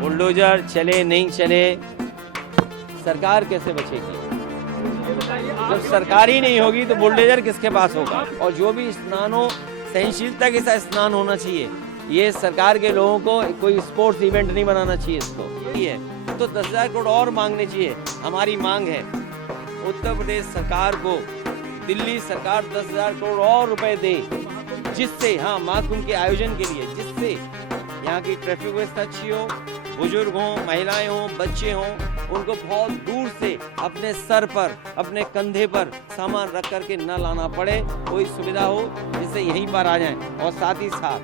Bulldozer चले नहीं चले, सरकार कैसे बचेगी? जब सरकार ही नहीं होगी तो बुलडोजर किसके पास होगा? और जो भी स्नान हो, सहनशीलता के साथ स्नान होना चाहिए। ये सरकार के लोगों को कोई स्पोर्ट्स इवेंट नहीं बनाना चाहिए इसको। ये तो 10,000 करोड़ और मांगने चाहिए। हमारी मांग है उत्तर प्रदेश सरकार को, दिल्ली सरकार 10,000 करोड़ और रुपए दे, जिससे महाकुंभ के आयोजन के लिए, जिससे यहाँ की ट्रैफिक व्यवस्था अच्छी हो, बुजुर्ग हों, महिलाएं हों, बच्चे हों, उनको बहुत दूर से अपने सर पर, अपने कंधे पर सामान रख करके न लाना पड़े, कोई सुविधा हो जिससे यहीं पर आ जाएं। और साथ ही साथ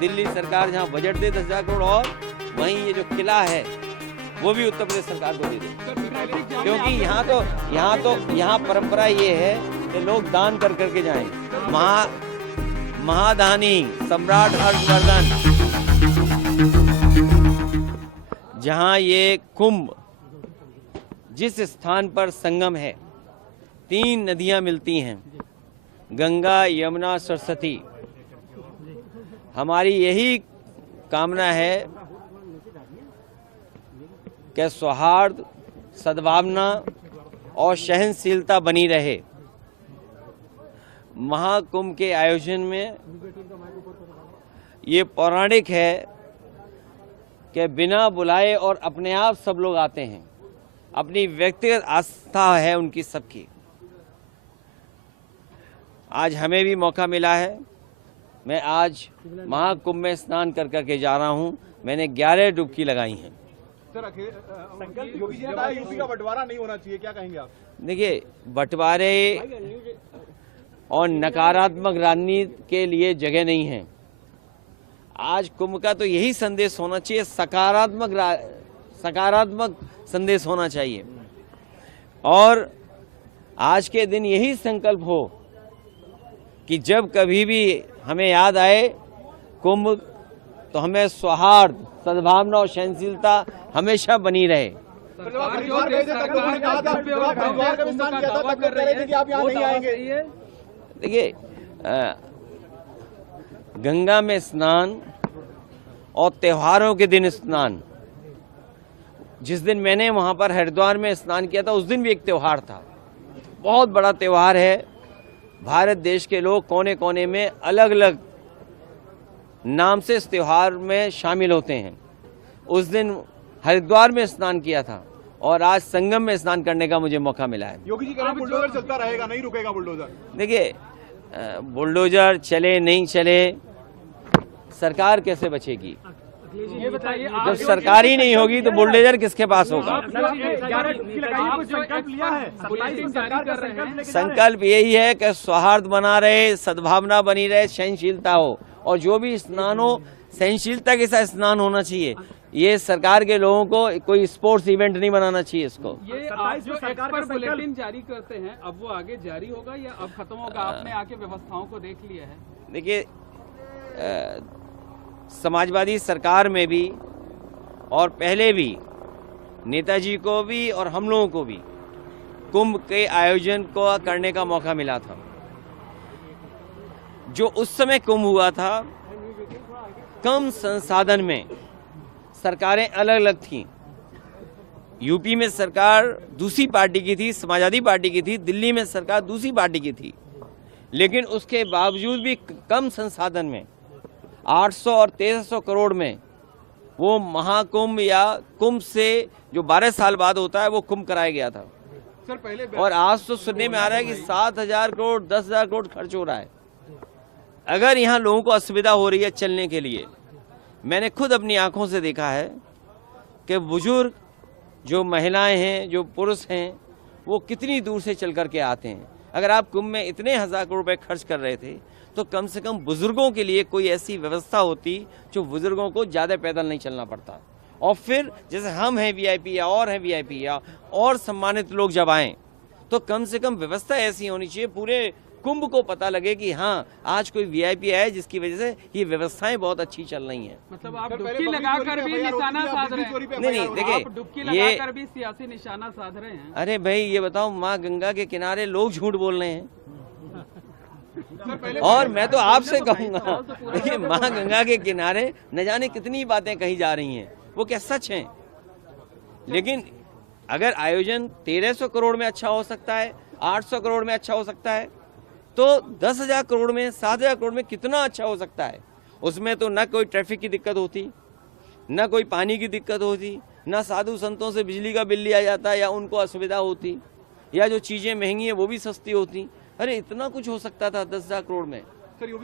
दिल्ली सरकार जहाँ बजट दे 10,000 करोड़, और वहीं ये जो किला है वो भी उत्तर प्रदेश सरकार को दे दे, क्योंकि यहाँ परंपरा ये है कि लोग दान कर करके जाएं। महादानी सम्राट हर्षवर्धन, जहाँ ये कुंभ, जिस स्थान पर संगम है, 3 नदियां मिलती हैं, गंगा, यमुना, सरस्वती। हमारी यही कामना है कि सौहार्द, सद्भावना और सहनशीलता बनी रहे। महाकुंभ के आयोजन में ये पौराणिक है कि बिना बुलाए और अपने आप सब लोग आते हैं। अपनी व्यक्तिगत आस्था है उनकी सबकी। आज हमें भी मौका मिला है। मैं आज महाकुंभ में स्नान कर करके जा रहा हूं। मैंने 11 डुबकी लगाई हैं। सर, योगी जी ने कहा यूपी का बंटवारा नहीं होना चाहिए, क्या कहेंगे आप? देखिए, बंटवारे और नकारात्मक राजनीति के लिए जगह नहीं है। आज कुंभ का तो यही संदेश होना चाहिए, सकारात्मक संदेश होना चाहिए। और आज के दिन यही संकल्प हो कि जब कभी भी हमें याद आए कुंभ, तो हमें सौहार्द, सद्भावना और सहनशीलता हमेशा बनी रहे। देखिए, गंगा में स्नान और त्योहारों के दिन स्नान, जिस दिन मैंने वहां पर हरिद्वार में स्नान किया था, उस दिन भी एक त्योहार था। बहुत बड़ा त्योहार है। भारत देश के लोग कोने कोने में अलग अलग नाम से इस त्योहार में शामिल होते हैं। उस दिन हरिद्वार में स्नान किया था और आज संगम में स्नान करने का मुझे मौका मिला है। योगी जी कह रहे हैं बुलडोजर चलता रहेगा, नहीं रुकेगा बुलडोजर। देखिए, बुलडोजर चले नहीं चले, सरकार कैसे बचेगी? ये बताइए, जब सरकार ही नहीं होगी तो बुलडोजर किसके पास होगा? संकल्प यही है कि सौहार्द बना रहे, सद्भावना बनी रहे, सहनशीलता हो। और जो भी स्नान हो, सहनशीलता के साथ स्नान होना चाहिए। ये सरकार के लोगों को कोई स्पोर्ट्स इवेंट नहीं बनाना चाहिए इसको। ये आप जो एक्सपर्ट बुलेटिन जारी करते हैं, अब वो आगे जारी होगा या अब खत्म होगा? आपने आके व्यवस्थाओं को देख लिया है? देखिए, समाजवादी सरकार में भी और पहले भी नेताजी को भी और हम लोगों को भी कुंभ के आयोजन को करने का मौका मिला था। जो उस समय कुंभ हुआ था, कम संसाधन में सरकारें अलग अलग थीं। यूपी में सरकार दूसरी पार्टी की थी, समाजवादी पार्टी की थी। दिल्ली में सरकार दूसरी पार्टी की थी। लेकिन उसके बावजूद भी कम संसाधन में 800 और 1300 करोड़ में वो महाकुंभ या कुंभ से जो 12 साल बाद होता है, वो कुंभ कराया गया था। सर, पहले और आज तो सुनने में आ रहा है कि 7,000 करोड़ 10,000 करोड़ खर्च हो रहा है। अगर यहाँ लोगों को असुविधा हो रही है चलने के लिए, मैंने खुद अपनी आंखों से देखा है कि बुजुर्ग, जो महिलाएं हैं, जो पुरुष हैं, वो कितनी दूर से चल करके आते हैं। अगर आप कुंभ में इतने 1,000 करोड़ रुपए खर्च कर रहे थे, तो कम से कम बुजुर्गों के लिए कोई ऐसी व्यवस्था होती जो बुजुर्गों को ज़्यादा पैदल नहीं चलना पड़ता। और फिर जैसे हम हैं वीआईपी या और हैं वीआईपी या और सम्मानित लोग जब आएँ, तो कम से कम व्यवस्था ऐसी होनी चाहिए, पूरे कुंभ को पता लगे कि हाँ, आज कोई वीआईपी आया जिसकी वजह से ये व्यवस्थाएं बहुत अच्छी चल रही हैं। मतलब आप डुबकी लगाकर भी निशाना साध रहे हैं? नहीं, देखिए, डुबकी लगाकर भी सियासी निशाना साध रहे हैं। अरे भाई, ये बताओ, माँ गंगा के किनारे लोग झूठ बोल रहे हैं। और मैं तो आपसे कहूंगा, देखिए माँ गंगा के किनारे न जाने कितनी बातें कही जा रही हैं, वो क्या सच हैं? लेकिन अगर आयोजन 1300 करोड़ में अच्छा हो सकता है, 800 करोड़ में अच्छा हो सकता है, तो 10,000 करोड़ में, 7,000 करोड़ में कितना अच्छा हो सकता है? उसमें तो न कोई ट्रैफिक की दिक्कत होती, न कोई पानी की दिक्कत होती, न साधु संतों से बिजली का बिल लिया जाता या उनको असुविधा होती, या जो चीज़ें महंगी हैं वो भी सस्ती होती। अरे इतना कुछ हो सकता था 10,000 करोड़ में।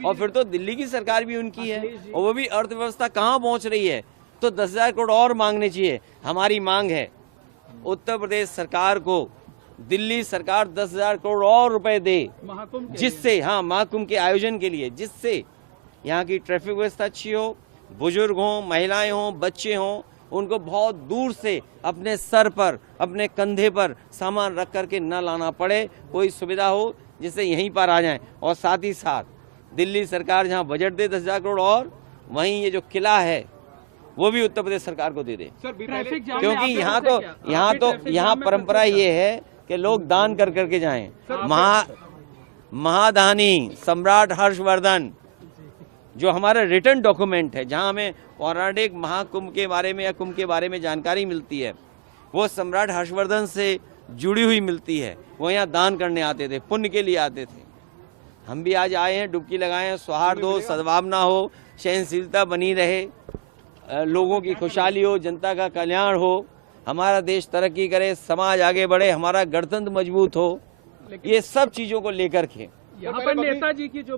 और फिर तो दिल्ली की सरकार भी उनकी है और वो भी अर्थव्यवस्था कहाँ पहुँच रही है, तो 10,000 करोड़ और मांगने चाहिए। हमारी मांग है उत्तर प्रदेश सरकार को दिल्ली सरकार 10,000 करोड़ और रुपए दे, जिससे महाकुंभ के आयोजन के लिए, जिससे यहाँ की ट्रैफिक व्यवस्था अच्छी हो, बुजुर्ग हों, महिलाएं हों, बच्चे हों, उनको बहुत दूर से अपने सर पर, अपने कंधे पर सामान रख करके न लाना पड़े, कोई सुविधा हो जिससे यहीं पर आ जाएं। और साथ ही साथ दिल्ली सरकार जहाँ बजट दे 10,000 करोड़, और वहीं ये जो किला है वो भी उत्तर प्रदेश सरकार को दे दे, क्योंकि यहाँ परंपरा ये है कि लोग दान कर करके जाएं। महादानी सम्राट हर्षवर्धन, जो हमारा रिटर्न डॉक्यूमेंट है, जहां हमें पौराणिक महाकुंभ के बारे में या कुंभ के बारे में जानकारी मिलती है, वो सम्राट हर्षवर्धन से जुड़ी हुई मिलती है। वो यहाँ दान करने आते थे, पुण्य के लिए आते थे। हम भी आज आए हैं, डुबकी लगाए हैं, सौहार्द हो, सद्भावना हो, सहनशीलता बनी रहे, लोगों की खुशहाली हो, जनता का कल्याण हो, हमारा देश तरक्की करे, समाज आगे बढ़े, हमारा गणतंत्र मजबूत हो, ये सब चीज़ों को लेकर के यहाँ पर नेताजी की जो